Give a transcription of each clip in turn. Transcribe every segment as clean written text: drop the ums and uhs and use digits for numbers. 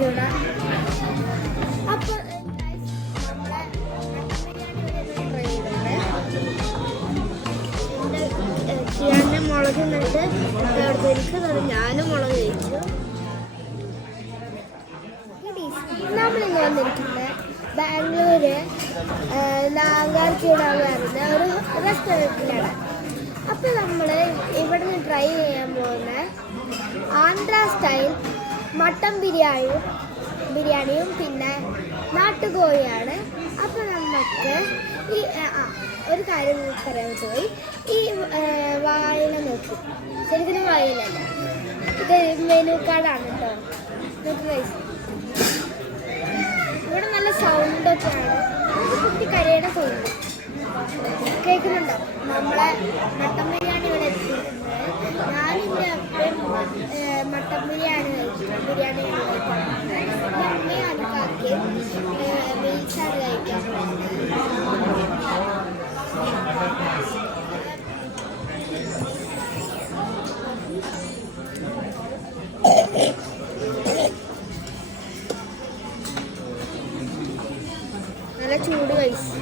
അറിഞ്ഞൂടാ. അപ്പോൾ ചെയ്യാൻ്റെ മുളക് എന്നിട്ട് എടുത്തിരിക്കുന്നത് ഞാനും മുളക് കഴിച്ചു. നമ്മളിന്ന് വന്നിരിക്കുന്നത് ബാംഗ്ലൂര് നാഗാർജുന വരുന്ന ഒരു റെസ്റ്റോറൻറ്റിലാണ്. അപ്പോൾ നമ്മൾ ഇവിടെ നിന്ന് ട്രൈ ചെയ്യാൻ പോകുന്ന ആന്ധ്ര സ്റ്റൈൽ മട്ടൻ ബിരിയാണിയും പിന്നെ നാട്ടുകോഴിയാണ്. അപ്പോൾ നമുക്ക് ഈ ഒരു കാര്യം പറയാൻ പോയി, ഈ വാഴ നോക്കി ശരിക്കും വാഴയിലല്ല, ഇത് മെനു കാർഡാണ് കേട്ടോ. ഇവിടെ നല്ല സൗണ്ടൊക്കെയാണ്, കുട്ടി കരയുടെ സൗണ്ട് കേൾക്കുന്നുണ്ടോ? നമ്മളെ മട്ടൻ ബിരിയാണി ഇവിടെ എത്തിയിട്ടുണ്ട്. ഞാനിൻ്റെ അപ്പയും മട്ടൻ ബിരിയാണി കഴിക്കാം. അമ്മയും അനക്കാക്കി മീൽസാണ് കഴിക്കാൻ. നല്ല ചൂട് കഴിച്ചു.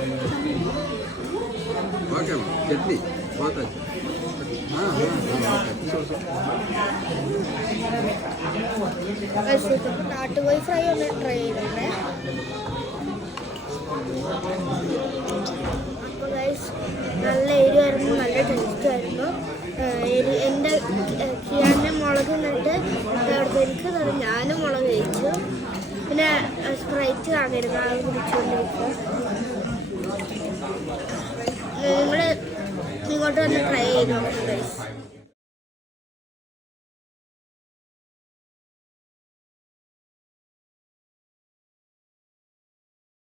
നാട്ടുകോഴി ഫ്രൈ ഒന്ന് ട്രൈ ചെയ്തിട്ടുണ്ട്. അപ്പോൾ ഗൈസ് നല്ല എരിവായിരുന്നു, നല്ല ടേസ്റ്റ് ആയിരുന്നു. എൻ്റെ കിയാൻ്റെ മുളക് എന്നിട്ട് എനിക്ക് ഞാനും മുളക് കഴിച്ചു. പിന്നെ സ്പ്രൈറ്റ് കാണരുത്, അത് കുടിച്ചുകൊണ്ടിരിക്കുക. നിങ്ങൾ ഇങ്ങോട്ട് വന്ന് ട്രൈ ചെയ്ത് നോക്കും ഗൈസ്.